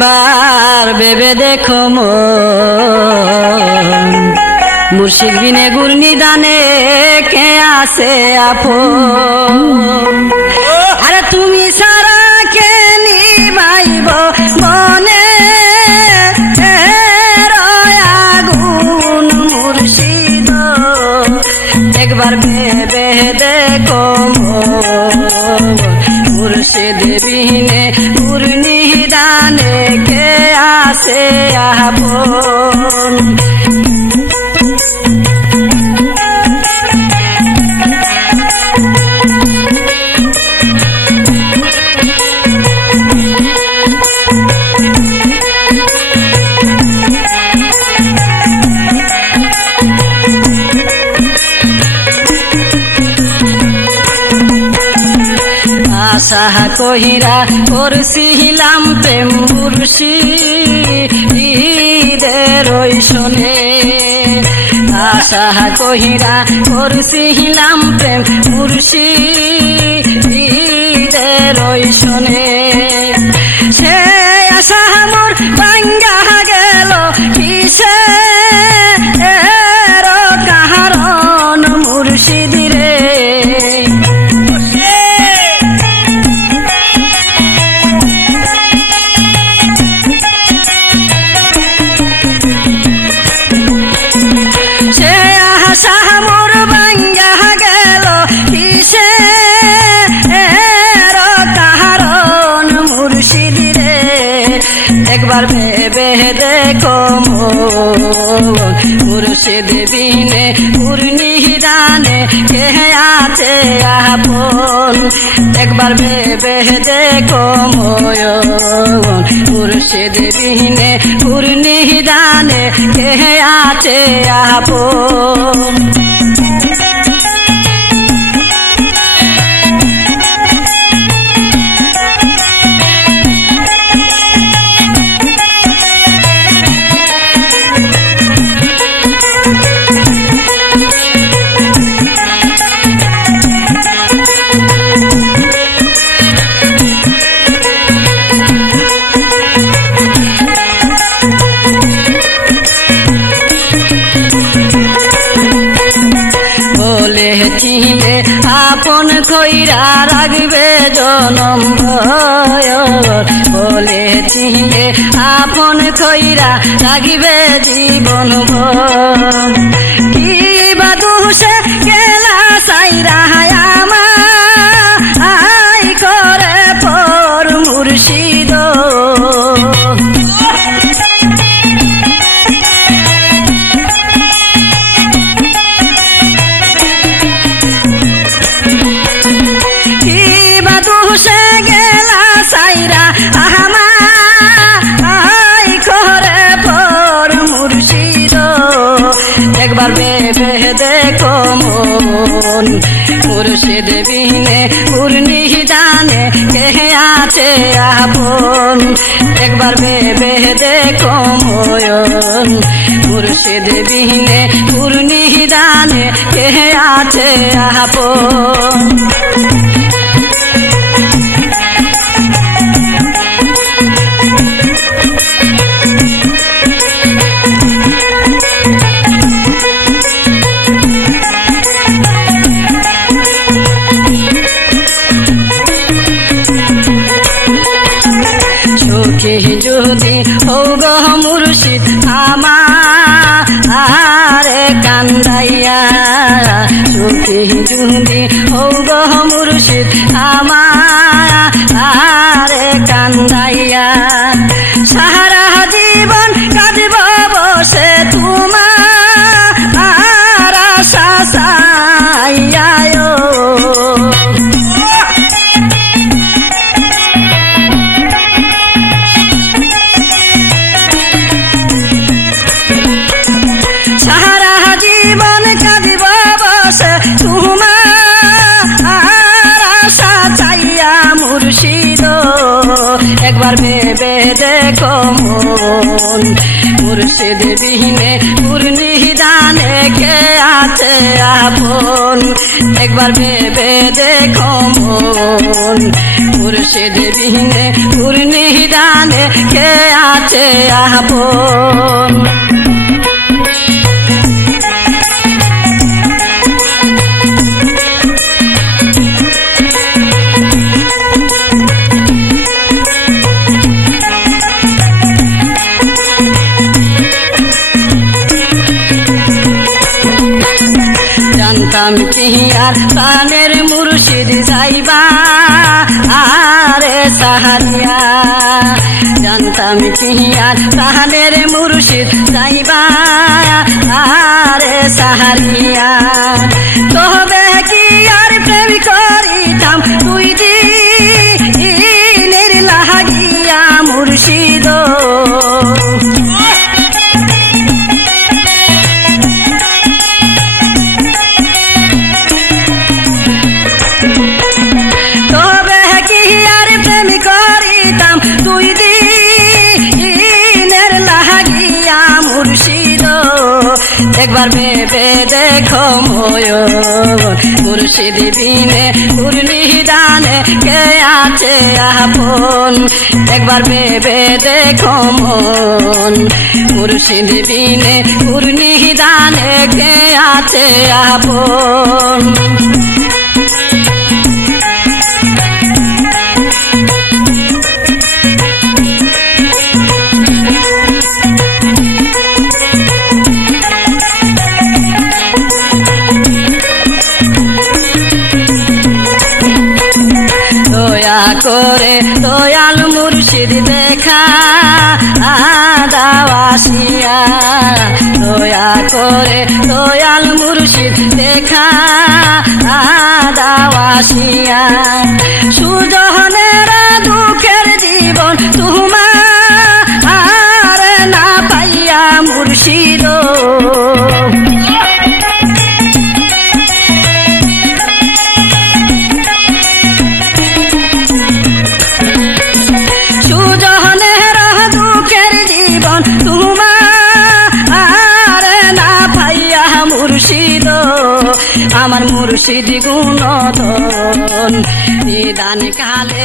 একবার ভেবে দেখো মুর্শিদ বিনে গুর নিদানে কে আছে আপন। আরে তুমি সারা কে নিবাইব মনে আগুন মুর্শিদ, একবার ভেবে দেখো মুর্শিদ বিনে গুর নিদানে কে আছে আপন। আশা কহিরা করছিলাম প্রেম মুর্শিদের ওই শোনে, আশা কহিরা করছিলাম প্রেম মুর্শিদের ওই শোনে, সে আশা মোর ভাঙ্গা গেল কিসে কারণ মুর্শিদ রে। একবার ভেবে দেখো মুর্শিদ বিনে গুর নিদানে কে আছে আপন। একবার ভেবে দেখো মুর্শিদ বিনে গুর নিদানে কে আছে আপন। বলেছিলে আপন কইরা রাখবে জনম ভয়, বলেছিলে আপন কইরা রাখবে জীবন ভর, কি বা দোষে গেলা সাইরা আমায় করে পর মুর্শিদ। একবার ভেবে দেখো মুর্শিদ বিনে গুর নিদানে কে আছে আপন। একবার ভেবে দেখো মুর্শিদ বিনে গুর নিদানে কে আছে আপন। যদি হৌগ মুর্শিদ আমারে কান্দাইয়া, সুখী যদি হৌগ মুর্শিদ আমারে কান্দাইয়া, সারা জীবন কাঁদব বসে তোমার আশা চাইয়া। তোমার আশা চাইয়া মুর্শিদ বিহীনে পূর্ণিদানে কে আছে আপন একবার ভেবে দেখো মন মুর্শিদ বিহীনে পূর্ণিদানে কে আছে আপন জানতাম কি আর প্রাণের মুর্শিদ যাইবা আরে সাহারিয়া জানতাম কি আর প্রাণের মুর্শিদ যাইবা আরে সাহারিয়া তবে কি আর প্রেম করিতাম তুই দিনের লাগিয়া মুর্শিদ একবার ভেবে দেখো ময়ূর মুর্শিদ বিনে পূর্ণিদানে কে আছে আপন একবার ভেবে দেখো মন মুর্শিদ বিনে পূর্ণিদানে কে আছে আপন করে দয়াল মুর্শিদ দেখা দাওয়াসিয়া দয়া করে দয়াল মুর্শিদ দেখা দাওয়াসিয়া সুজনের দুঃখের জীবন তোমার না পাইয়া মুর্শিদ আমার মুর্শিদ গুণধন নিদান কালে